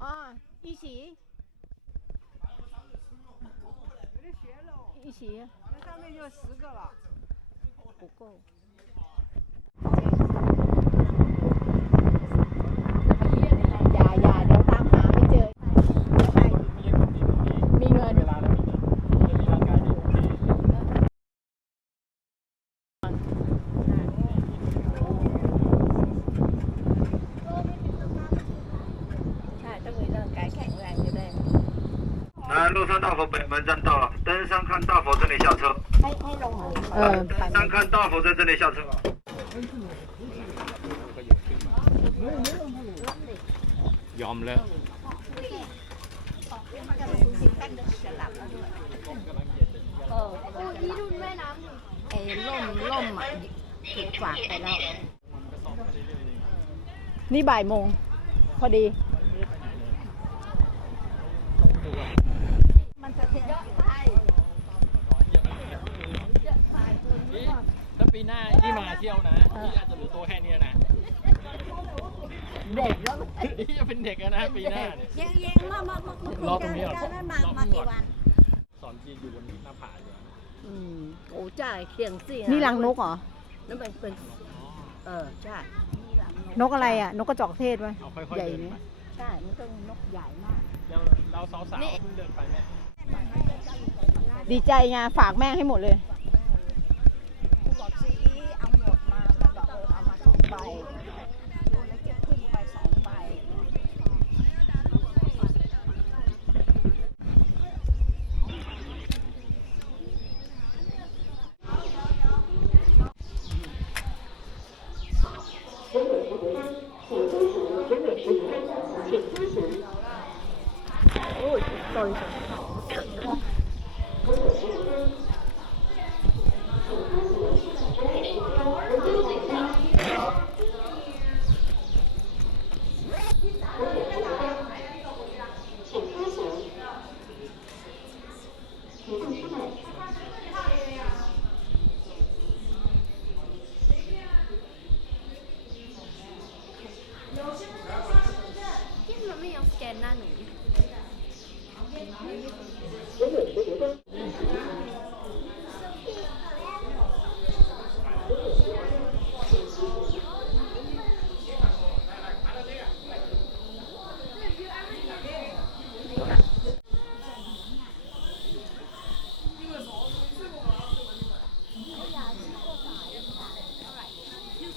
啊，一起，一起那上面就十个了。不够。来，乐山大佛北门站到了，登山看大佛这里下车。 ให้ให้ลงมาเออไป 登山看大佛在这里下车。 ยอมแล้ว เออโอ้ยรุ่นแม่น้ำไอ้ล่มล่มอ่ะถูกฝากไปแล้ว นี่บ่ายโมง พอดี ปีหน้าที่มาเที่ยวนะนี่อาจจะเหลือตัวแค่เนี้ยนะเด็กแล้วนี่จะเป็นเด็กแล้วนะปีหน้าเนี่ย ยังยังมามามามาคุยรอตกัรงนนี้เหรอ กันนั้นมารอมาตรงนี้กี่ก่อนวันสอนจีนอยู่บนหน้าผาอยู่อืมโอ้ใช่เสียงเสียงนี่รังนกเหรอ นั่นเป็นเป็นเออใช่นกอะไรอะ นกกระจอกเทศไหม เอาค่อยๆใหญ่เดินไหม ไปใช่ มันต้องนกใหญ่มาก แล้วเราสาวๆเพิ่งเดินไปเนี่ยดีใจไงฝากแม่ให้หมดเลย กูบอกซี ใบดูแล้วเก็บขึ้นไปสองใบที่มันไม่ยอมสแกนหน้าหนู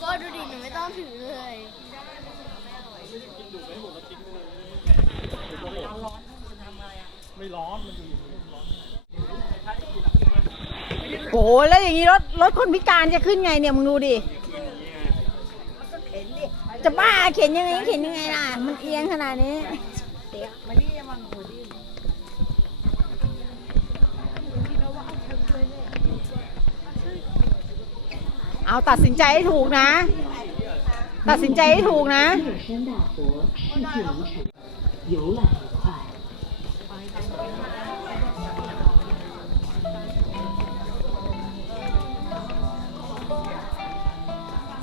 ก็ดูดิ หนูไม่ต้องถือเลย ไม่ร้อนมันอยู่อย่างนี้ร้อน โอ้โหแล้วอย่างนี้รถรถคนพิการจะขึ้นไงเนี่ยมึงดูดิ จะบ้าเข็นยังไงเข็นยังไงล่ะ มันเอียงขนาดนี้เอาตัดสินใจให้ถูกนะ ตัดสินใจให้ถูกนะ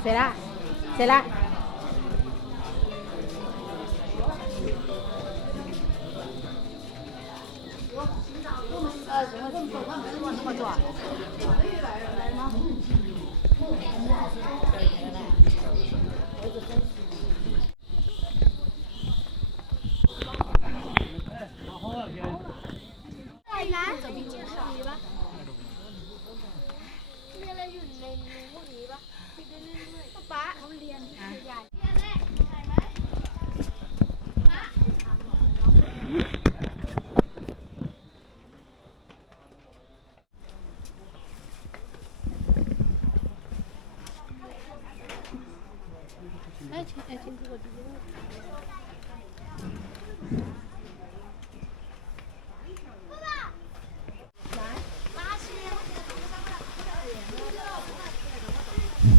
大佛世界遗产，游览愉快。 เสร็จละ เสร็จละ อะไร มา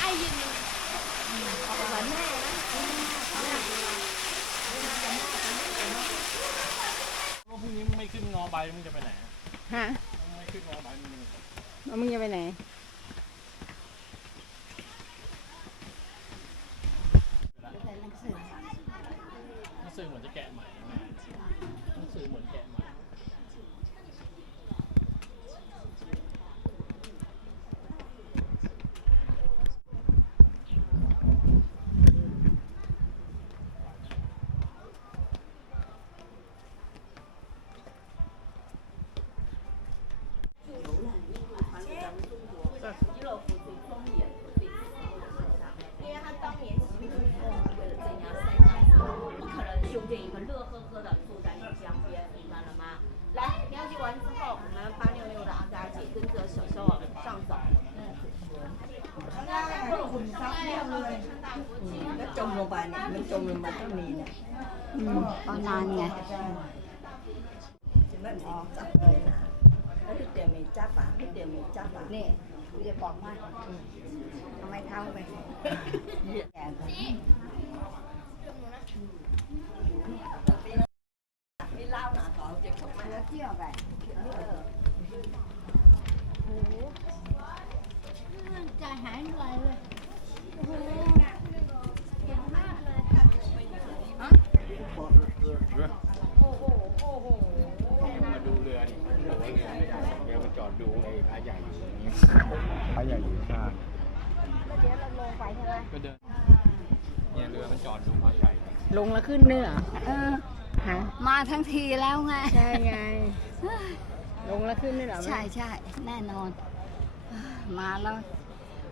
ไอ้ยิน ใบมึงจะไปไหน ฮะ ไม่ขึ้นมอใบมึง แล้วมึงจะไปไหน หนัง สือเหมือนจะแกะใหม่หนังสือเหมือนแกะ 不可能修建一个乐呵呵的住在你江边，明白了吗？来，了解完之后，我们八六六的阿达姐跟着小小往上走。 nó trông vào bài này mình trông vào bài cái mì này อืมก็นานไง thì nó bị chắp rồi nè nó cái tiền mì chắp à cái tiền mì chắp à นี่กูจะบอกว่าทำไมเท้าไปแก่ มากเลยฮะโอ้โหโอ้โหมาดูเรือนี่บอกว่าเรือไม่ได้เรือมาจอดดูไอ้พระใหญ่อยู่อย่างเงี้ยพระใหญ่อยู่ข้างแล้วเดี๋ยวเราก็เดินเนี่ยเรือมันจอดดูพระใหญ่ ลงแล้วขึ้นเนื้อ เออ ฮะมาทั้งทีแล้วไง ใช่ไง ลงแล้วขึ้นเนื้อใช่ใช่แน่นอน มาแล้ว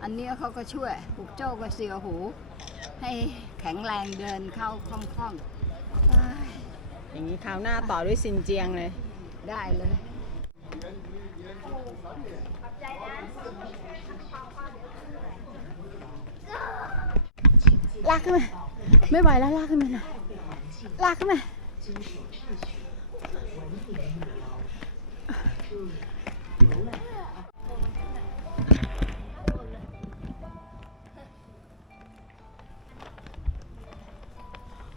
อันเนี้ยเขาก็ช่วยปลูกโจ้ก็เสียหู ให้แข็งแรงเดินเข้าคล่องๆเอ้ยอย่างนี้คราวหน้าต่อด้วยซินเจียงเลย ได้เลยลากขึ้นมา ไม่ไหวแล้วลากขึ้นมาหน่อยลากขึ้นมา โ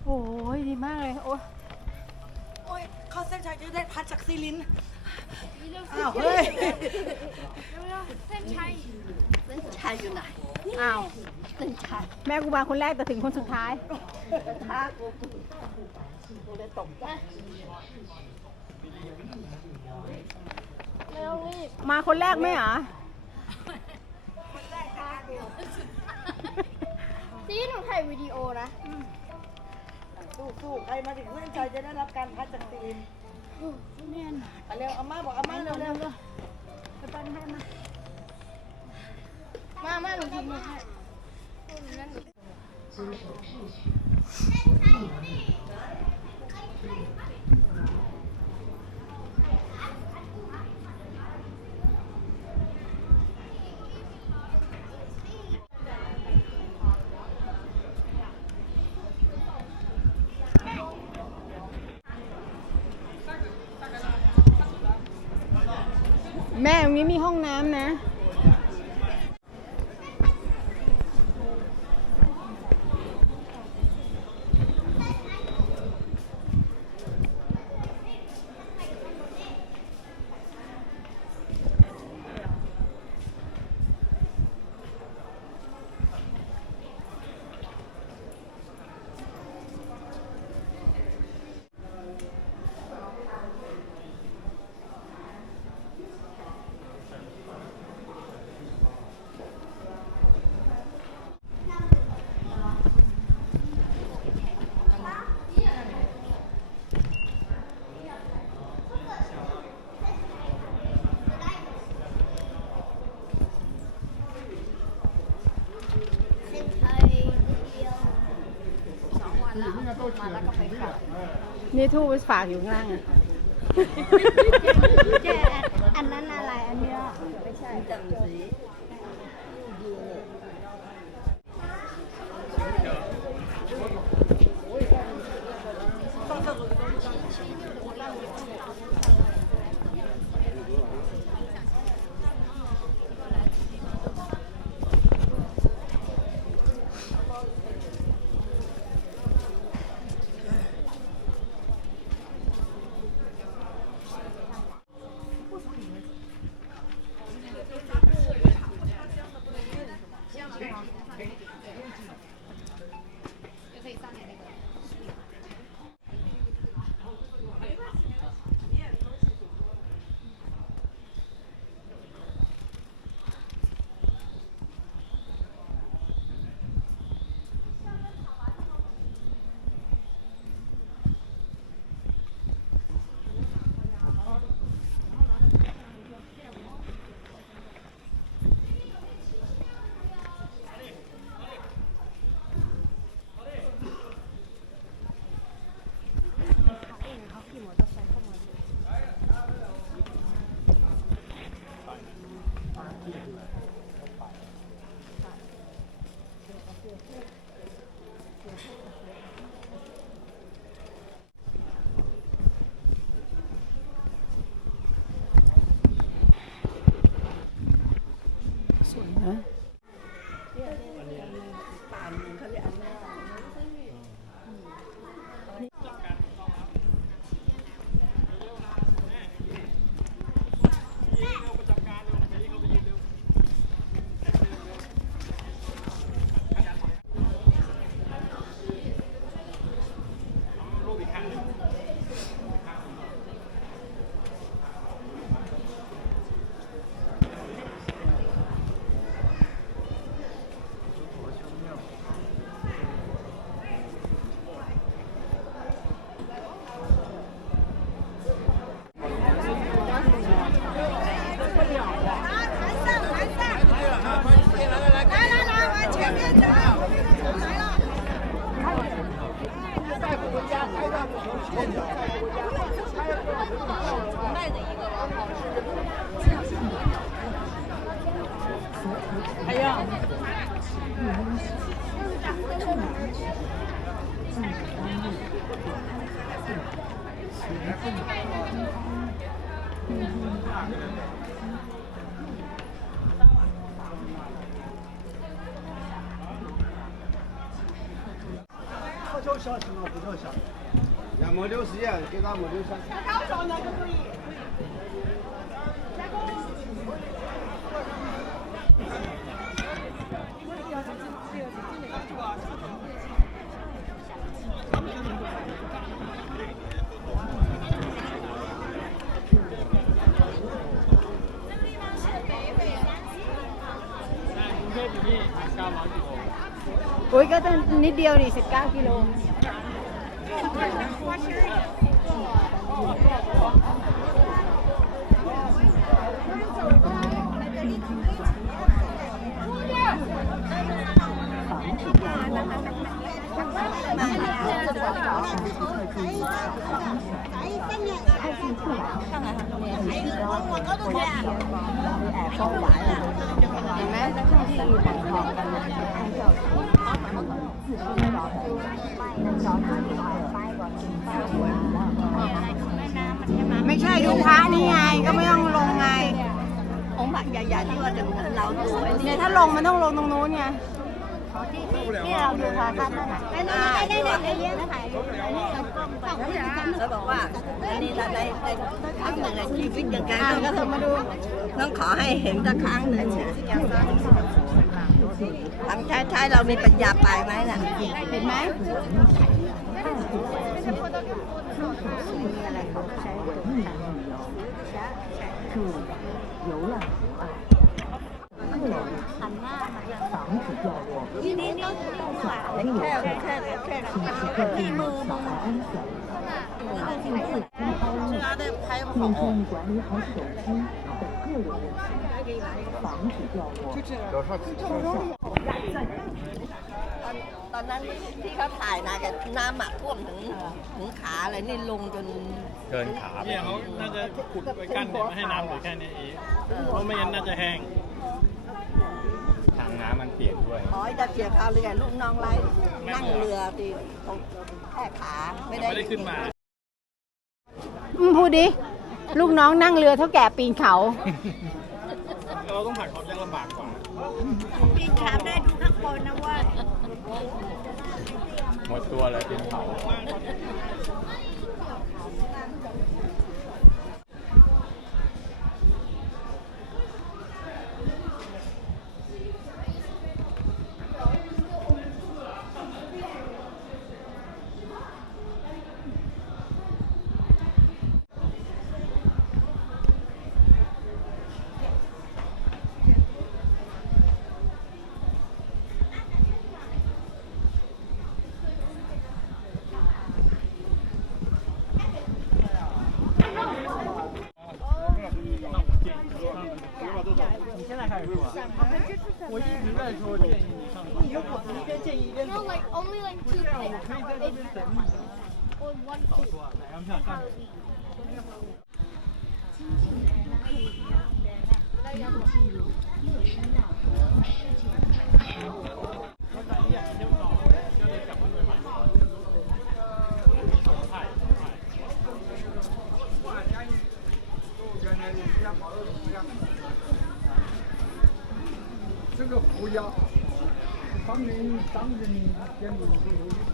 อ้ยดีมากเลย โอ้ยโอ้ยเข้าเส้นชัยจะได้พัดจากซีลินอ้าวเฮ้ย เส้นชัยชายอยู่ไหน อ้าวเป็นชายแม่กูมาคนแรกแต่ถึงคนสุดท้ายท้ากูกูเลยตกใจเร็วรีบมาคนแรกไหมเหรอซีหนูถ่ายวิดีโอนะสู้ๆใครมาถึงเส้นชัยจะได้รับการพัดจากซีลินแน่นเอาเร็วอาม่าบอกอาม่าเร็วเร็วมา มามาหนูทำมือให้นั่นหนูแม่ตรงนี้มีห้องน้ำนะ เส้นชัยเดียว สอง วันแล้วมาแล้วก็ไปกลับนี่ทูบฝากอยู่ข้างล่างอะแกอันนั้นอะไรอันเนี้ยไม่ใช่ chậm gì เ下去吗？不叫下。要没流水呀，给他留流水。他刚上那个可以。我一个等你钓的是九几多？ ไม่ใช่ดูพระนี่ไงก็ไม่ต้องลงไง องค์พระใหญ่ๆที่ว่าเราดูไว้เนี่ยถ้าลงมันต้องลงตรงนู้นไง ที่เราดูพาคันนั่นน่ะ อ่าที่ว่าเขาบอกว่าอันนี้เราได้ได้ครั้งหนึ่งในชีวิตยังไง อ่าก็เธอมาดู ต้องขอให้เห็นสักครั้งหนึ่งทำใช้ใช้เรามีปัญญาไปไหมน่ะ เห็นไหม 注意游览除 外。二楼防止掉落， นี่นี่นี่แค่แค่แค่ที่มือมือ 安全。是拿的拍不并好注。意管理好手机等个人物品，防止掉落。 ตอนนั้นที่เขาถ่ายนะกับน้ำหมักท่วมถึงถึงขาเลยนี่ลงจน เกินขาไป เนี่ยเขาน่าจะขุดไปกั้นเนี่ยไม่ให้น้ำเหลือแค่นี้เองเพราะไม่งั้นน่าจะแห้ง ด้วยอ๋อจะเกี่ยวข้าวเรือลูกน้องไล่นั่งเรือตีตรงแค่ขาไม่ได้ไม่ได้ขึ้นมาอืมพูดดิ ลูกน้องนั่งเรือเท่าแก่ปีนเขา เราต้องผ่านความยากลำบากกว่าปีนขามได้ดูข้างบนนะเว่าหมดตัวเลยเป็นเขา 不是啊，我可以在那边等你。早说啊，哪样票？看。进入绿色通道。这个胡椒。方面当然监督是有。